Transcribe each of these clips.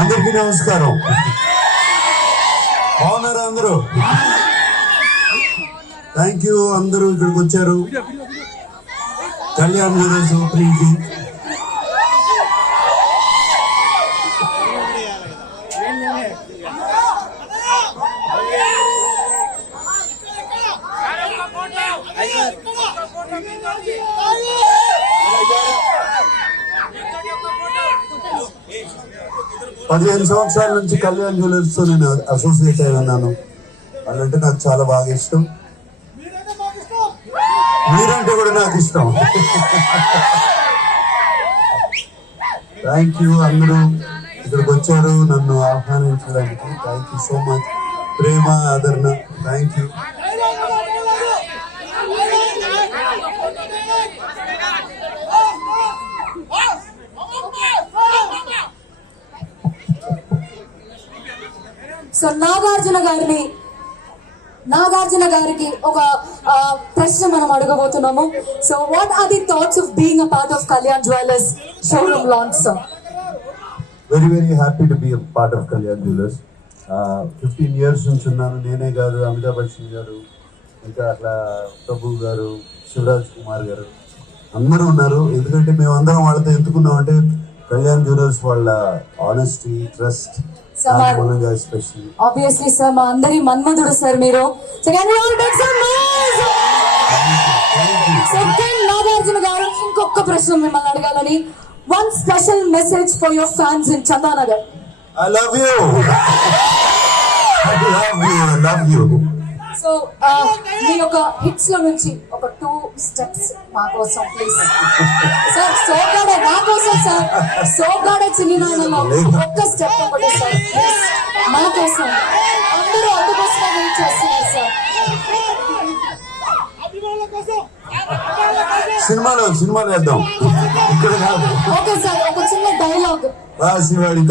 అందరికీ నమస్కారం. బాగున్నారా అందరూ? Thank you. అందరూ ఇక్కడికి వచ్చారు కళ్యాణ్ జ్యువెలర్స్ ఓపెనింగ్ కి. పదిహేను సంవత్సరాల నుంచి కళ్యాణ్ జ్యువెలర్స్ తో నేను అసోసియేట్ అయి ఉన్నాను. వాళ్ళంటే నాకు చాలా బాగా ఇష్టం. మీరంటే కూడా నాకు ఇష్టం. Thank you. అందరూ ఇక్కడికి వచ్చారు నన్ను ఆహ్వానించడానికి. Thank you so much. ప్రేమ, ఆదరణ. Thank you. సో నాగార్జున గారికి ఒక ప్రశ్న మనం అడగబోతున్నాము. So what are the thoughts of being a part of Kalyan jewellers showroom launch sir? Very very happy to be a part of Kalyan jewellers. 15 years నుంచి ఉన్నాను. నేనే కాదు, అమితాబ్ బచ్చన్ గారు, ఇంకా అట్లా ప్రభు గారు, శివరాజ్ కుమార్ గారు అందరూ ఉన్నారు. ఎందుకంటే మేము అందరం వాళ్ళతో ఎందుకున్నాం అంటే కళ్యాణ్ జ్యువెలర్స్ వాళ్ళ honesty, trust especially. Obviously sir, మా అందరి మన్మధుడు సార్ మీరు. సెకండ్, నాగార్జున గారు ఇంకొక ప్రశ్న మిమ్మల్ని అడగాలని. One special message for your fans in Chandanagar. I love you. I love you. So మీ యొక్క హిట్స్ లో నుంచి ఒక 2 steps మా కోసం ప్లీజ్ సార్. సోగాడే నా కోసం సార్. సోగాడే చిన్ని నాయనలో ఒక్క స్టెప్ ఒకటి సార్ ప్లీజ్ మా కోసం. అందరూ అందుకోసమే వెయిట్ చేస్తున్నారు సార్. సినిమాలో వేద్దాం, ఇక్కడ కాదు. ఓకే సార్, ఒక చిన్న డైలాగ్. శివాడి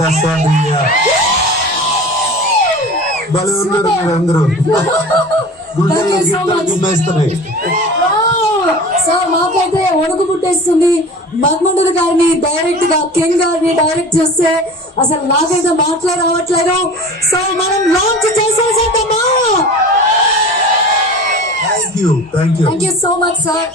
భలే ఉన్నారు మీరు అందరూ. గుమ్మేస్తున్నాయి సార్. మాకైతే వణుకు పుట్టేస్తుంది. మన్మధుడు గారిని డైరెక్ట్ గా, కింగ్ గారిని డైరెక్ట్ చేస్తే అసలు నాకైతే మాట్లాడవట్లేదు. సో మనం లాంచ్ చేసేసేద్దామా? Thank you so much sir.